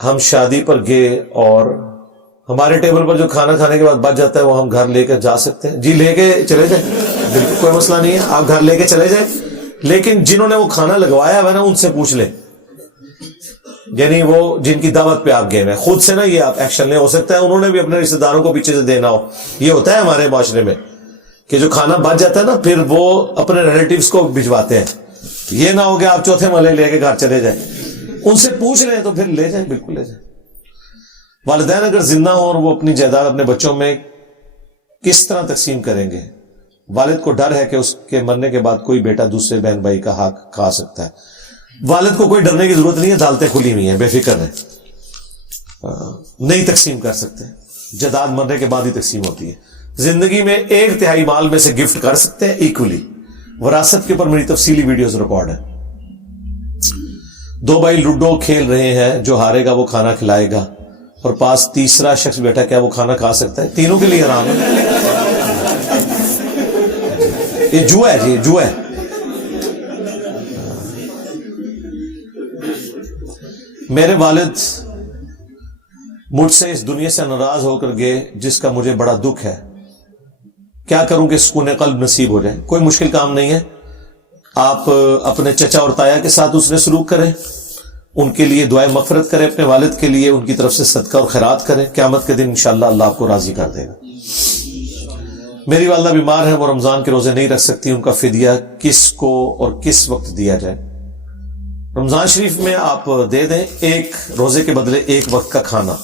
ہم شادی پر گئے اور ہمارے ٹیبل پر جو کھانا کھانے کے بعد بچ جاتا ہے وہ ہم گھر لے کر جا سکتے ہیں؟ جی لے کے چلے جائیں، بالکل کوئی مسئلہ نہیں ہے، آپ گھر لے کے چلے جائیں، لیکن جنہوں نے وہ کھانا لگوایا ہے نا ان سے پوچھ لیں، یعنی وہ جن کی دعوت پہ آپ گئے ہیں، خود سے نا یہ آپ ایکشن لیں، ہو سکتا ہے انہوں نے بھی اپنے رشتہ داروں کو پیچھے سے دینا ہو. یہ ہوتا ہے ہمارے معاشرے میں کہ جو کھانا بچ جاتا ہے نا پھر وہ اپنے ریلیٹیوز کو بھجواتے ہیں. یہ نہ ہو کہ آپ چوتھے محلے لے کے گھر چلے جائیں، ان سے پوچھ لیں تو پھر لے جائیں، بالکل لے جائیں. والدین اگر زندہ ہوں اور وہ اپنی جائیداد اپنے بچوں میں کس طرح تقسیم کریں گے؟ والد کو ڈر ہے کہ اس کے مرنے کے بعد کوئی بیٹا دوسرے بہن بھائی کا حق کھا سکتا ہے. والد کو کوئی ڈرنے کی ضرورت نہیں ہے، عدالتیں کھلی ہوئی ہیں، بے فکر ہے. نہیں تقسیم کر سکتے، جائیداد مرنے کے بعد ہی تقسیم ہوتی ہے. زندگی میں 1/3 مال میں سے گفٹ کر سکتے ہیں ایکولی. وراثت کے اوپر میری تفصیلی ویڈیوز ریکارڈ ہے. 2 بھائی لوڈو کھیل رہے ہیں، جو ہارے گا وہ کھانا کھلائے گا، اور پاس تیسرا شخص بیٹھا، کیا وہ کھانا کھا سکتا ہے؟ تینوں کے لیے حرام ہے. یہ جوا ہے جی، جوا ہے. میرے والد مجھ سے اس دنیا سے ناراض ہو کر گئے، جس کا مجھے بڑا دکھ ہے. کیا کروں کہ سکون قلب نصیب ہو جائے؟ کوئی مشکل کام نہیں ہے. آپ اپنے چچا اور تایا کے ساتھ اس نے سلوک کریں، ان کے لیے دعائیں مغفرت کریں، اپنے والد کے لیے ان کی طرف سے صدقہ اور خیرات کریں. قیامت کے دن انشاءاللہ اللہ آپ کو راضی کر دے گا. میری والدہ بیمار ہیں، وہ رمضان کے روزے نہیں رکھ سکتی، ان کا فدیہ کس کو اور کس وقت دیا جائے؟ رمضان شریف میں آپ دے دیں 1 روزے کے بدلے 1 وقت کا کھانا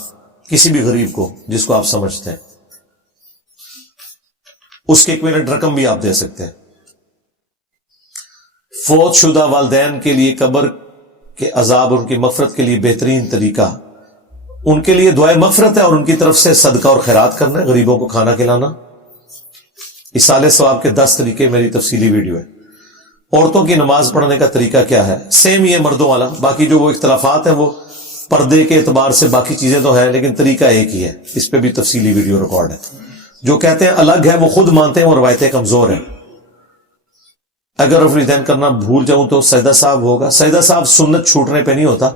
کسی بھی غریب کو جس کو آپ سمجھتے ہیں. اس کے 1 منٹ رقم بھی آپ دے سکتے ہیں. فوت شدہ والدین کے لیے قبر کے عذاب اور ان کی مغفرت کے لیے بہترین طریقہ ان کے لیے دعائیں مغفرت ہے اور ان کی طرف سے صدقہ اور خیرات کرنا ہے، غریبوں کو کھانا کھلانا. ایصال ثواب کے 10 طریقے میری تفصیلی ویڈیو ہے. عورتوں کی نماز پڑھنے کا طریقہ کیا ہے؟ سیم ہی ہے مردوں والا، باقی جو وہ اختلافات ہیں وہ پردے کے اعتبار سے باقی چیزیں تو ہیں، لیکن طریقہ ایک ہی ہے. اس پہ بھی تفصیلی ویڈیو ریکارڈ ہے. جو کہتے ہیں الگ ہے وہ خود مانتے ہیں وہ روایتیں کمزور ہیں. اگر رفع الیدین کرنا بھول جاؤں تو سجدہ صاحب ہوگا؟ سجدہ صاحب سنت چھوٹنے پہ نہیں ہوتا،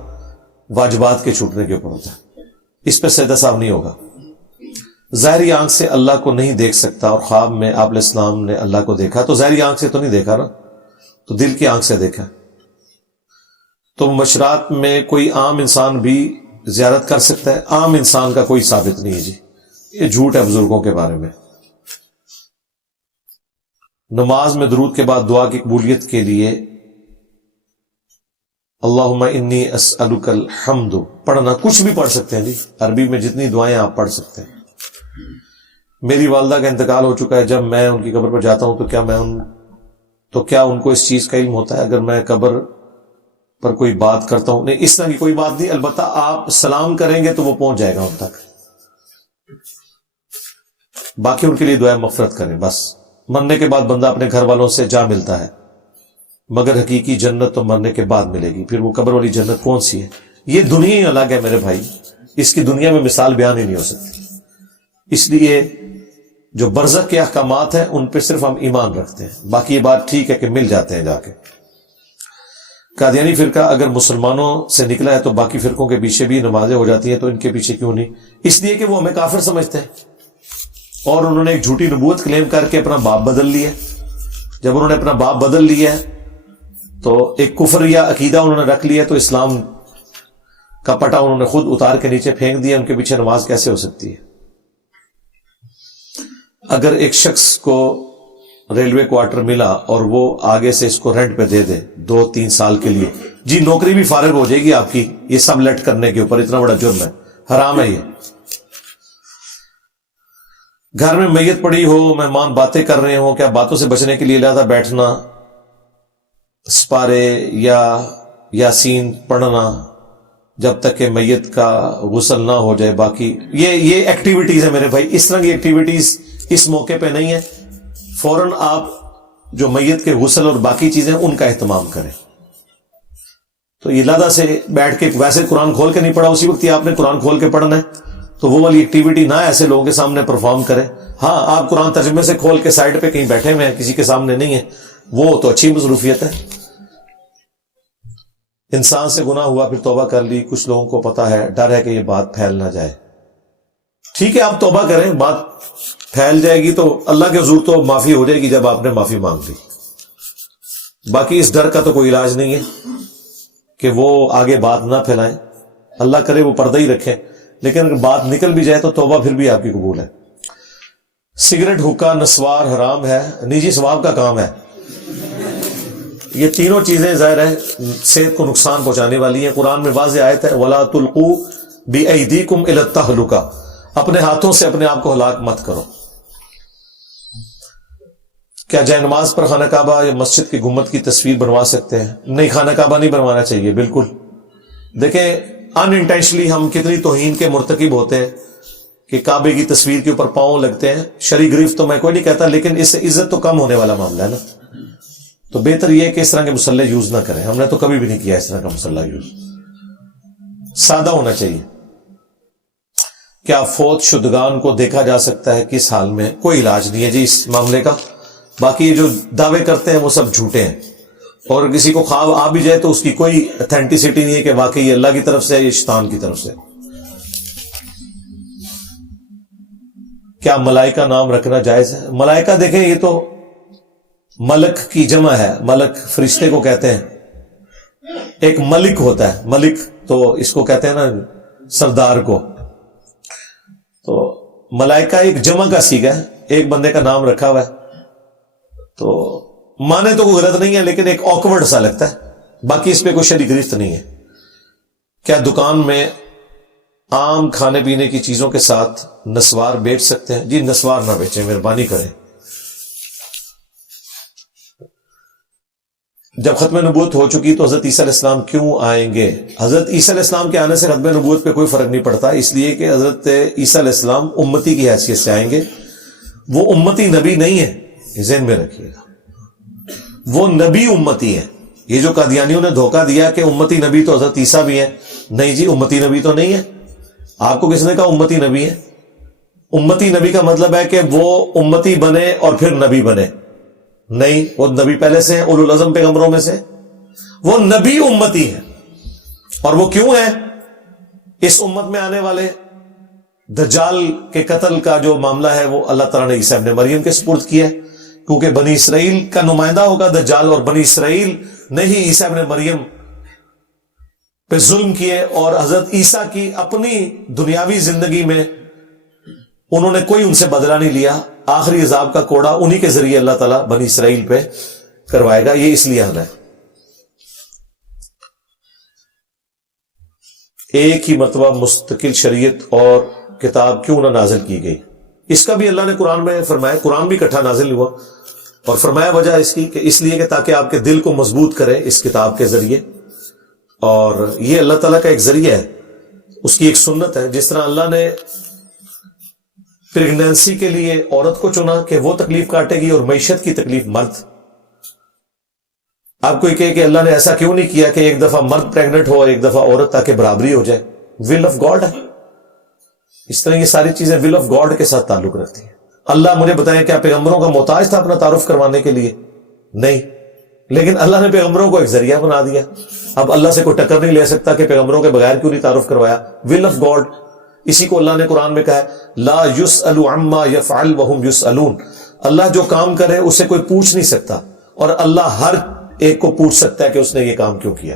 واجبات کے چھوٹنے کے اوپر ہوتا ہے. اس پہ سجدہ صاحب نہیں ہوگا. ظاہری آنکھ سے اللہ کو نہیں دیکھ سکتا اور خواب میں آپ علیہ السلام نے اللہ کو دیکھا، تو ظاہری آنکھ سے تو نہیں دیکھا نا، تو دل کی آنکھ سے دیکھا. تو مشرات میں کوئی عام انسان بھی زیارت کر سکتا ہے؟ عام انسان کا کوئی ثابت نہیں ہے جی، یہ جھوٹ ہے بزرگوں کے بارے میں. نماز میں درود کے بعد دعا کی قبولیت کے لیے اللہم انی اسألک الحمد پڑھنا، کچھ بھی پڑھ سکتے ہیں جی، عربی میں جتنی دعائیں آپ پڑھ سکتے ہیں. میری والدہ کا انتقال ہو چکا ہے، جب میں ان کی قبر پر جاتا ہوں تو کیا ان کو اس چیز کا علم ہوتا ہے اگر میں قبر پر کوئی بات کرتا ہوں؟ نہیں، اس طرح کی کوئی بات نہیں، البتہ آپ سلام کریں گے تو وہ پہنچ جائے گا ان تک. باقی ان کے لیے دعائیں مغفرت کریں بس. مرنے کے بعد بندہ اپنے گھر والوں سے جا ملتا ہے، مگر حقیقی جنت تو مرنے کے بعد ملے گی. پھر وہ قبر والی جنت کون سی ہے؟ یہ دنیا ہی الگ ہے میرے بھائی، اس کی دنیا میں مثال بیان ہی نہیں ہو سکتی. اس لیے جو برزخ کے احکامات ہیں ان پہ صرف ہم ایمان رکھتے ہیں، باقی یہ بات ٹھیک ہے کہ مل جاتے ہیں جا کے. قادیانی فرقہ اگر مسلمانوں سے نکلا ہے تو باقی فرقوں کے پیچھے بھی نمازیں ہو جاتی ہیں، تو ان کے پیچھے کیوں نہیں؟ اس لیے کہ وہ ہمیں کافر سمجھتے ہیں اور انہوں نے ایک جھوٹی نبوت کلیم کر کے اپنا باپ بدل لیا. جب انہوں نے اپنا باپ بدل لیا تو ایک کفر یا عقیدہ انہوں نے رکھ لیا، تو اسلام کا پٹا انہوں نے خود اتار کے نیچے پھینک دیا. ان کے پیچھے نماز کیسے ہو سکتی ہے؟ اگر ایک شخص کو ریلوے کوارٹر ملا اور وہ آگے سے اس کو رینٹ پہ دے دے 2-3 سال کے لیے، جی نوکری بھی فارغ ہو جائے گی آپ کی، یہ سب لٹ کرنے کے اوپر اتنا بڑا جرم ہے، حرام ہے یہ. گھر میں میت پڑی ہو، مہمان باتیں کر رہے ہوں، کیا باتوں سے بچنے کے لیے لہذا بیٹھنا، سپارے یا یاسین پڑھنا جب تک کہ میت کا غسل نہ ہو جائے؟ باقی یہ ایکٹیویٹیز ہے میرے بھائی، اس طرح کی ایکٹیویٹیز اس موقع پہ نہیں ہے. فوراً آپ جو میت کے غسل اور باقی چیزیں ان کا اہتمام کریں. تو یہ لہذا سے بیٹھ کے ویسے قرآن کھول کے نہیں پڑھا، اسی وقت آپ نے قرآن کھول کے پڑھنا ہے، تو وہ والی ایکٹیویٹی نہ ایسے لوگوں کے سامنے پرفارم کریں. ہاں آپ قرآن ترجمے سے کھول کے سائڈ پہ کہیں بیٹھے ہوئے ہیں، کسی کے سامنے نہیں ہے، وہ تو اچھی مصروفیت ہے. انسان سے گناہ ہوا پھر توبہ کر لی، کچھ لوگوں کو پتا ہے، ڈر ہے کہ یہ بات پھیل نہ جائے. ٹھیک ہے آپ توبہ کریں، بات پھیل جائے گی تو اللہ کے حضور تو معافی ہو جائے گی جب آپ نے معافی مانگ لی. باقی اس ڈر کا تو کوئی علاج نہیں ہے کہ وہ آگے بات نہ پھیلائیں. اللہ کرے وہ پردہ ہی رکھیں، لیکن اگر بات نکل بھی جائے تو توبہ پھر بھی آپ کی قبول ہے. سگریٹ، حقہ، نسوار حرام ہے، نجی ثواب کا کام ہے. یہ تینوں چیزیں ظاہر ہے صحت کو نقصان پہنچانے والی ہیں. قرآن میں واضح آیت ہے وَلَا تُلْقُوا بِأَيْدِيكُمْ إِلَى التَّهْلُكَةِ، اپنے ہاتھوں سے اپنے آپ کو ہلاک مت کرو. کیا جائے نماز پر خانہ کعبہ یا مسجد کی گنبد کی تصویر بنوا سکتے ہیں؟ نہیں، خانہ کعبہ نہیں بنوانا چاہیے بالکل. دیکھیں ان انٹینشنلی ہم کتنی توہین کے مرتکب ہوتے ہیں کہ کعبے کی تصویر کے اوپر پاؤں لگتے ہیں. شرعی گرفت تو میں کوئی نہیں کہتا، لیکن اس سے عزت تو کم ہونے والا معاملہ ہے نا. تو بہتر یہ ہے کہ اس طرح کے مسلح یوز نہ کریں. ہم نے تو کبھی بھی نہیں کیا اس طرح کا مسلح یوز. سادہ ہونا چاہیے. کیا فوت شدگان کو دیکھا جا سکتا ہے؟ کس حال میں؟ کوئی علاج نہیں ہے جی اس معاملے کا. باقی جو دعوے کرتے ہیں وہ سب جھوٹے ہیں، اور کسی کو خواب آ بھی جائے تو اس کی کوئی اتھینٹسٹی نہیں ہے کہ واقعی اللہ کی طرف سے ہے یا شیطان کی طرف سے. کیا ملائکہ نام رکھنا جائز ہے؟ ملائکہ دیکھیں یہ تو ملک کی جمع ہے. ملک فرشتے کو کہتے ہیں. ایک ملک ہوتا ہے، ملک تو اس کو کہتے ہیں نا سردار کو. تو ملائکہ ایک جمع کا صیغہ ہے، ایک بندے کا نام رکھا ہوا ہے. تو مانے تو کوئی غلط نہیں ہے، لیکن ایک آکورڈ سا لگتا ہے. باقی اس پہ کوئی شرعی گرفت نہیں ہے. کیا دکان میں عام کھانے پینے کی چیزوں کے ساتھ نسوار بیچ سکتے ہیں؟ جی نسوار نہ بیچیں، مہربانی کریں. جب ختم نبوت ہو چکی تو حضرت عیسیٰ علیہ السلام کیوں آئیں گے؟ حضرت عیسیٰ علیہ السلام کے آنے سے ختم نبوت پہ کوئی فرق نہیں پڑتا، اس لیے کہ حضرت عیسیٰ علیہ السلام امتی کی حیثیت سے آئیں گے. وہ امتی نبی نہیں ہے، یہ ذہن میں رکھیے گا. وہ نبی امتی ہیں. یہ جو قادیانیوں نے دھوکہ دیا کہ امتی نبی تو حضرت عیسیٰ بھی ہیں، نہیں جی امتی نبی تو نہیں ہے. آپ کو کس نے کہا امتی نبی ہے؟ امتی نبی کا مطلب ہے کہ وہ امتی بنے اور پھر نبی بنے. نہیں، وہ نبی پہلے سے ہیں، اولو العزم پیغمبروں میں سے. وہ نبی امتی ہے. اور وہ کیوں ہے؟ اس امت میں آنے والے دجال کے قتل کا جو معاملہ ہے وہ اللہ تعالیٰ نے عیسیٰ ابن مریم کے سپرد کیا ہے، کیونکہ بنی اسرائیل کا نمائندہ ہوگا دجال، اور بنی اسرائیل نے ہی عیسیٰ ابن مریم پہ ظلم کیے. اور حضرت عیسیٰ کی اپنی دنیاوی زندگی میں انہوں نے کوئی ان سے بدلہ نہیں لیا. آخری عذاب کا کوڑا انہی کے ذریعے اللہ تعالیٰ بنی اسرائیل پہ کروائے گا. یہ اس لیے آنا ہے. ایک ہی مرتبہ مستقل شریعت اور کتاب کیوں نہ نازل کی گئی؟ اس کا بھی اللہ نے قرآن میں فرمایا. قرآن بھی اکٹھا نازل ہوا، اور فرمایا وجہ اس کی کہ اس لیے کہ تاکہ آپ کے دل کو مضبوط کرے اس کتاب کے ذریعے. اور یہ اللہ تعالیٰ کا ایک ذریعہ ہے، اس کی ایک سنت ہے. جس طرح اللہ نے پریگنینسی کے لیے عورت کو چنا کہ وہ تکلیف کاٹے گی اور معیشت کی تکلیف مرد. آپ کو یہ کہے کہ اللہ نے ایسا کیوں نہیں کیا کہ ایک دفعہ مرد پریگننٹ ہو اور ایک دفعہ عورت، تاکہ برابری ہو جائے؟ ول آف گاڈ ہے. اس طرح یہ ساری چیزیں ول آف گاڈ کے ساتھ تعلق رکھتی ہیں. اللہ مجھے بتائیں کیا پیغمبروں کا محتاج تھا اپنا تعارف کروانے کے لیے؟ نہیں، لیکن اللہ نے پیغمبروں کو ایک ذریعہ بنا دیا. اب اللہ سے کوئی ٹکر نہیں لے سکتا کہ پیغمبروں کے بغیر کیوں نہیں تعارف کروایا. Will of God. اسی کو اللہ نے قرآن میں کہا ہے لا یسأل عما یفعل وہم یسألون. اللہ جو کام کرے اسے کوئی پوچھ نہیں سکتا، اور اللہ ہر ایک کو پوچھ سکتا ہے کہ اس نے یہ کام کیوں کیا.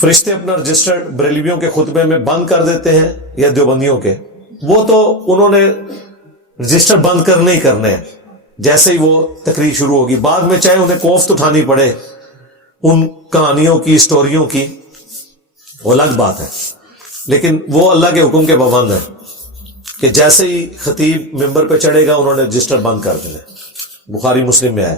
فرشتے اپنا رجسٹر بریلویوں کے خطبے میں بند کر دیتے ہیں یا دیوبندیوں کے؟ وہ تو انہوں نے رجسٹر بند کرنے ہی کرنے ہیں جیسے ہی وہ تقریر شروع ہوگی. بعد میں چاہے انہیں کوفت اٹھانی پڑے ان کہانیوں کی، اسٹوریوں کی، وہ الگ بات ہے. لیکن وہ اللہ کے حکم کے پابند ہیں کہ جیسے ہی خطیب ممبر پہ چڑھے گا انہوں نے رجسٹر بند کر دینا. بخاری مسلم میں ہے.